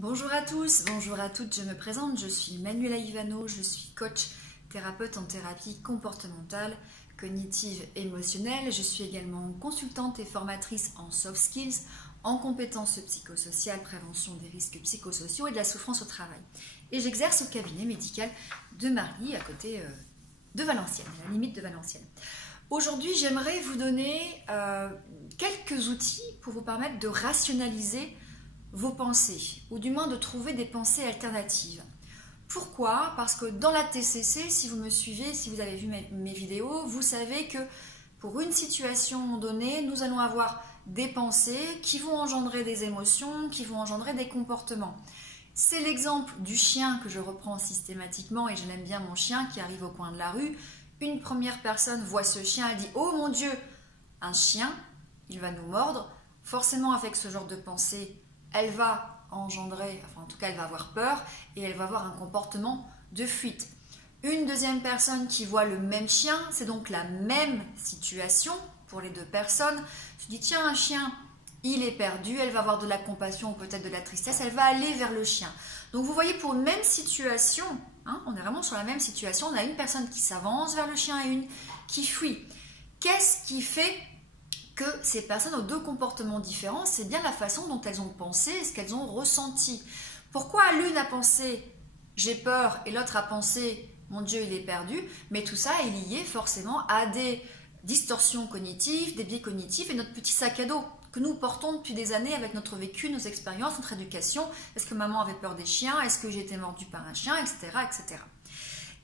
Bonjour à tous, bonjour à toutes, je me présente, je suis Manuela Ivano, je suis coach, thérapeute en thérapie comportementale, cognitive, émotionnelle. Je suis également consultante et formatrice en soft skills, en compétences psychosociales, prévention des risques psychosociaux et de la souffrance au travail. Et j'exerce au cabinet médical de Marly, à côté de Valenciennes, à la limite de Valenciennes. Aujourd'hui, j'aimerais vous donner quelques outils pour vous permettre de rationaliser vos pensées, ou du moins de trouver des pensées alternatives. Pourquoi? Parce que dans la TCC, si vous me suivez, si vous avez vu mes vidéos, vous savez que pour une situation donnée, nous allons avoir des pensées qui vont engendrer des émotions, qui vont engendrer des comportements. C'est l'exemple du chien que je reprends systématiquement, et je l'aime bien, mon chien qui arrive au coin de la rue. Une première personne voit ce chien, elle dit « Oh mon Dieu, un chien, il va nous mordre ». Forcément, avec ce genre de pensée, elle va engendrer, enfin en tout cas elle va avoir peur et elle va avoir un comportement de fuite. Une deuxième personne qui voit le même chien, c'est donc la même situation pour les deux personnes, se dit tiens, un chien, il est perdu, elle va avoir de la compassion ou peut-être de la tristesse, elle va aller vers le chien. Donc vous voyez, pour une même situation, on est vraiment sur la même situation, on a une personne qui s'avance vers le chien et une qui fuit. Qu'est-ce qui fait que ces personnes ont deux comportements différents? C'est bien la façon dont elles ont pensé et ce qu'elles ont ressenti. Pourquoi l'une a pensé « j'ai peur » et l'autre a pensé « mon Dieu, il est perdu », mais tout ça est lié forcément à des distorsions cognitives, des biais cognitifs et notre petit sac à dos que nous portons depuis des années avec notre vécu, nos expériences, notre éducation. Est-ce que maman avait peur des chiens? Est-ce que j'ai été mordue par un chien? Etc. etc.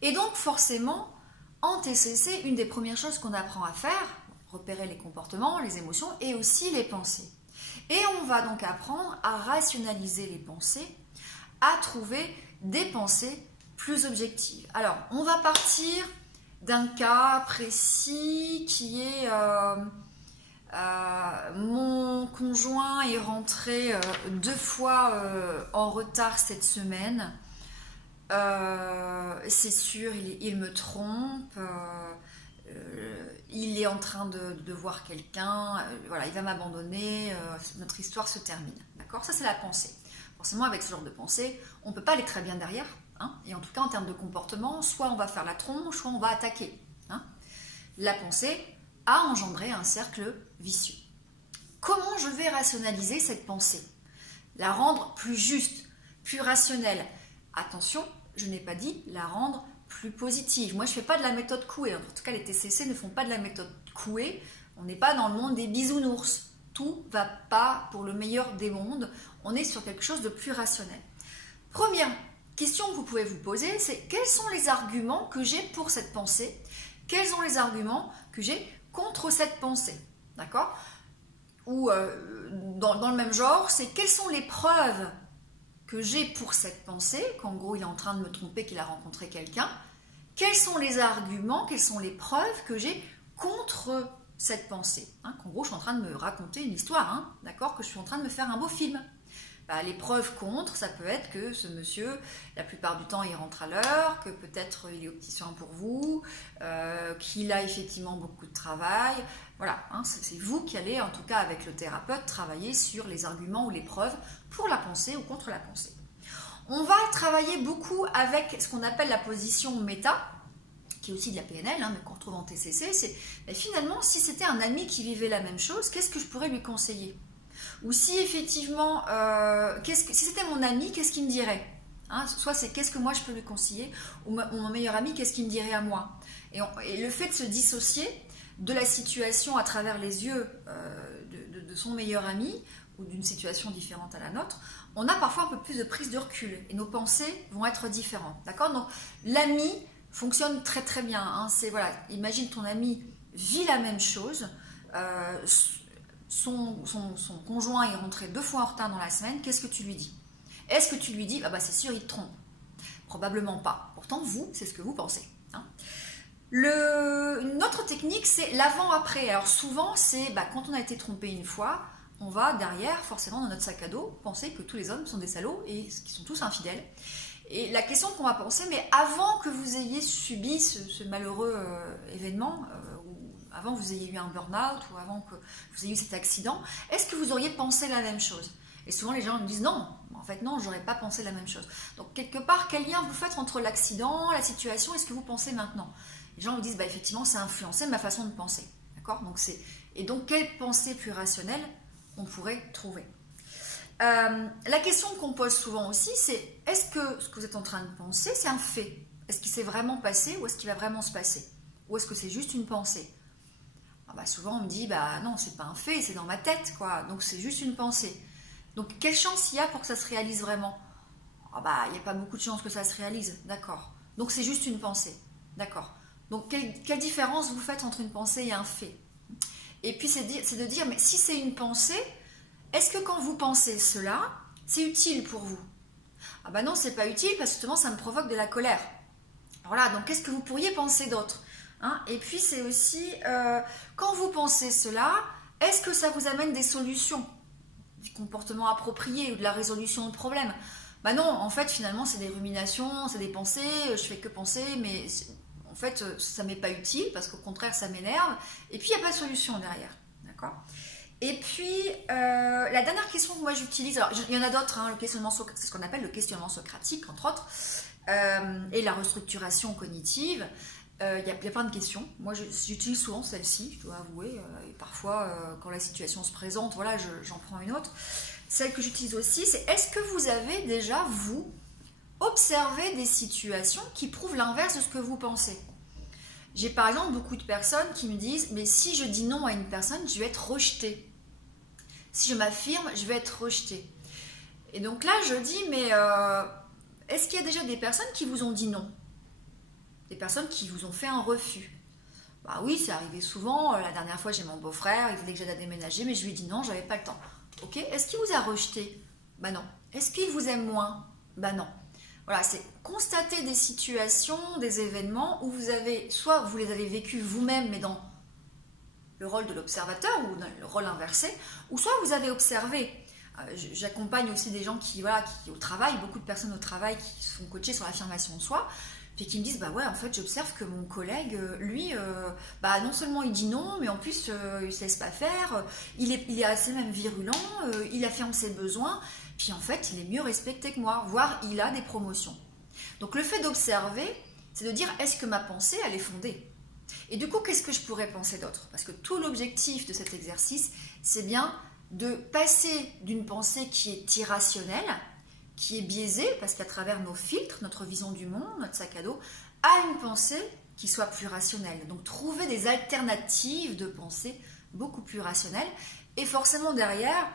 Et donc forcément, en TCC, une des premières choses qu'on apprend à faire, repérer les comportements, les émotions et aussi les pensées. Et on va donc apprendre à rationaliser les pensées, à trouver des pensées plus objectives. Alors, on va partir d'un cas précis qui est mon conjoint est rentré 2 fois en retard cette semaine. C'est sûr, il me trompe. Il est en train de voir quelqu'un, voilà, il va m'abandonner, notre histoire se termine. D'accord? Ça, c'est la pensée. Forcément, avec ce genre de pensée, on ne peut pas aller très bien derrière. Et en tout cas, en termes de comportement, soit on va faire la tronche, soit on va attaquer. La pensée a engendré un cercle vicieux. Comment je vais rationaliser cette pensée? La rendre plus juste, plus rationnelle. Attention, je n'ai pas dit la rendre plus positive. Moi, je ne fais pas de la méthode Coué. En tout cas, les TCC ne font pas de la méthode Coué. On n'est pas dans le monde des bisounours. Tout ne va pas pour le meilleur des mondes. On est sur quelque chose de plus rationnel. Première question que vous pouvez vous poser, c'est quels sont les arguments que j'ai pour cette pensée? Quels sont les arguments que j'ai contre cette pensée? D'accord? Ou dans le même genre, c'est quelles sont les preuves que j'ai pour cette pensée, qu'en gros il est en train de me tromper, qu'il a rencontré quelqu'un. Quels sont les arguments, quelles sont les preuves que j'ai contre cette pensée? Qu'en gros je suis en train de me raconter une histoire, d'accord, que je suis en train de me faire un beau film. Les preuves contre, ça peut être que ce monsieur, la plupart du temps, il rentre à l'heure, que peut-être il est opticien pour vous, qu'il a effectivement beaucoup de travail. Voilà, c'est vous qui allez, en tout cas avec le thérapeute, travailler sur les arguments ou les preuves pour la pensée ou contre la pensée. On va travailler beaucoup avec ce qu'on appelle la position méta, qui est aussi de la PNL, mais qu'on retrouve en TCC. C'est finalement, si c'était un ami qui vivait la même chose, qu'est-ce que je pourrais lui conseiller? Ou si effectivement, si c'était mon ami, qu'est-ce qu'il me dirait? Soit c'est qu'est-ce que moi je peux lui conseiller, ou mon meilleur ami, qu'est-ce qu'il me dirait à moi? Et le fait de se dissocier de la situation à travers les yeux de son meilleur ami, ou d'une situation différente à la nôtre, on a parfois un peu plus de prise de recul, et nos pensées vont être différentes. D'accord? Donc l'ami fonctionne très très bien. Voilà, imagine ton ami vit la même chose, son conjoint est rentré 2 fois en retard dans la semaine, qu'est-ce que tu lui dis? Est-ce que tu lui dis, c'est sûr, il te trompe? Probablement pas. Pourtant, vous, c'est ce que vous pensez. Une autre technique, c'est l'avant-après. Alors souvent, c'est quand on a été trompé une fois, on va derrière, forcément, dans notre sac à dos, penser que tous les hommes sont des salauds et qu'ils sont tous infidèles. Et la question qu'on va penser, mais avant que vous ayez subi ce malheureux événement, avant que vous ayez eu un burn-out ou avant que vous ayez eu cet accident, est-ce que vous auriez pensé la même chose? Et souvent les gens me disent non, en fait non, j'aurais pas pensé la même chose. Donc quelque part, quel lien vous faites entre l'accident, la situation et ce que vous pensez maintenant? Les gens vous disent, bah, effectivement, ça a influencé ma façon de penser. D'accord? Et donc, quelle pensée plus rationnelle on pourrait trouver? La question qu'on pose souvent aussi, c'est est-ce que ce que vous êtes en train de penser, c'est un fait? Est-ce qu'il s'est vraiment passé ou est-ce qu'il va vraiment se passer? Ou est-ce que c'est juste une pensée? Souvent, on me dit, bah non, c'est pas un fait, c'est dans ma tête, quoi. Donc, c'est juste une pensée. Donc, quelle chance il y a pour que ça se réalise vraiment? Il n'y a pas beaucoup de chances que ça se réalise, d'accord. Donc, c'est juste une pensée, d'accord. Donc, quelle différence vous faites entre une pensée et un fait? Et puis, c'est de dire, mais si c'est une pensée, est-ce que quand vous pensez cela, c'est utile pour vous? Non, c'est pas utile parce que justement, ça me provoque de la colère. Voilà, donc qu'est-ce que vous pourriez penser d'autre? Et puis, c'est aussi, quand vous pensez cela, est-ce que ça vous amène des solutions? Du comportement approprié ou de la résolution de problèmes? Non, en fait, finalement, c'est des ruminations, c'est des pensées, je fais que penser, mais en fait, ça m'est pas utile parce qu'au contraire, ça m'énerve. Et puis, il n'y a pas de solution derrière. D'accord? Et puis, la dernière question que moi j'utilise, alors il y en a d'autres, c'est ce qu'on appelle le questionnement socratique, entre autres, et la restructuration cognitive. Il y a plein de questions. Moi, j'utilise souvent celle-ci, je dois avouer. Et parfois, quand la situation se présente, voilà, j'en prends une autre. Celle que j'utilise aussi, c'est est-ce que vous avez déjà, vous, observé des situations qui prouvent l'inverse de ce que vous pensez? J'ai par exemple beaucoup de personnes qui me disent, mais si je dis non à une personne, je vais être rejetée. Si je m'affirme, je vais être rejetée. Et donc là, je dis, mais est-ce qu'il y a déjà des personnes qui vous ont dit non? Des personnes qui vous ont fait un refus? Oui, c'est arrivé souvent. La dernière fois, j'ai mon beau-frère, il voulait que j'aide à déménager, mais je lui ai dit non, j'avais pas le temps. Ok, est-ce qu'il vous a rejeté? Non. Est-ce qu'il vous aime moins? Non. Voilà, c'est constater des situations, des événements où soit vous les avez vécus vous-même, mais dans le rôle de l'observateur ou dans le rôle inversé, ou soit vous avez observé. J'accompagne aussi des gens qui au travail, beaucoup de personnes au travail qui se font coacher sur l'affirmation de soi, puis qui me disent, en fait, j'observe que mon collègue, lui, non seulement il dit non, mais en plus, il ne se laisse pas faire, il est assez même virulent, il affirme ses besoins, puis en fait, il est mieux respecté que moi, voire il a des promotions. Donc, le fait d'observer, c'est de dire, est-ce que ma pensée, elle est fondée? Et du coup, qu'est-ce que je pourrais penser d'autre? Parce que tout l'objectif de cet exercice, c'est bien de passer d'une pensée qui est irrationnelle, qui est biaisée, parce qu'à travers nos filtres, notre vision du monde, notre sac à dos, à une pensée qui soit plus rationnelle. Donc trouver des alternatives de pensée beaucoup plus rationnelles. Et forcément derrière,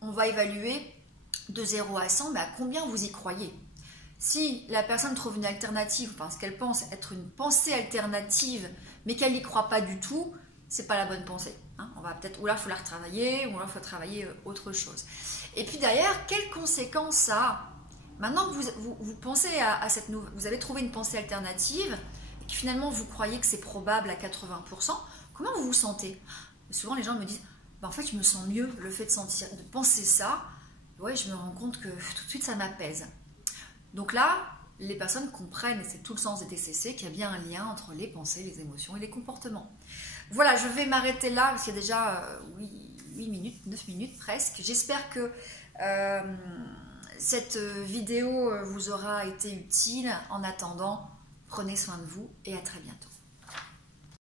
on va évaluer de 0 à 100, à combien vous y croyez. Si la personne trouve une alternative parce qu'elle pense être une pensée alternative, mais qu'elle n'y croit pas du tout, c'est pas la bonne pensée. On va peut-être, ou là, il faut la retravailler, ou là, il faut travailler autre chose. Et puis derrière, quelles conséquences ça a? Maintenant que vous pensez à cette nouvelle, vous avez trouvé une pensée alternative, et que finalement vous croyez que c'est probable à 80%, comment vous vous sentez? Souvent les gens me disent, en fait je me sens mieux, le fait de penser ça, ouais, je me rends compte que tout de suite ça m'apaise. Donc là, les personnes comprennent, et c'est tout le sens des TCC, qu'il y a bien un lien entre les pensées, les émotions et les comportements. Voilà, je vais m'arrêter là, parce qu'il y a déjà 8 minutes, 9 minutes presque. J'espère que cette vidéo vous aura été utile. En attendant, prenez soin de vous et à très bientôt.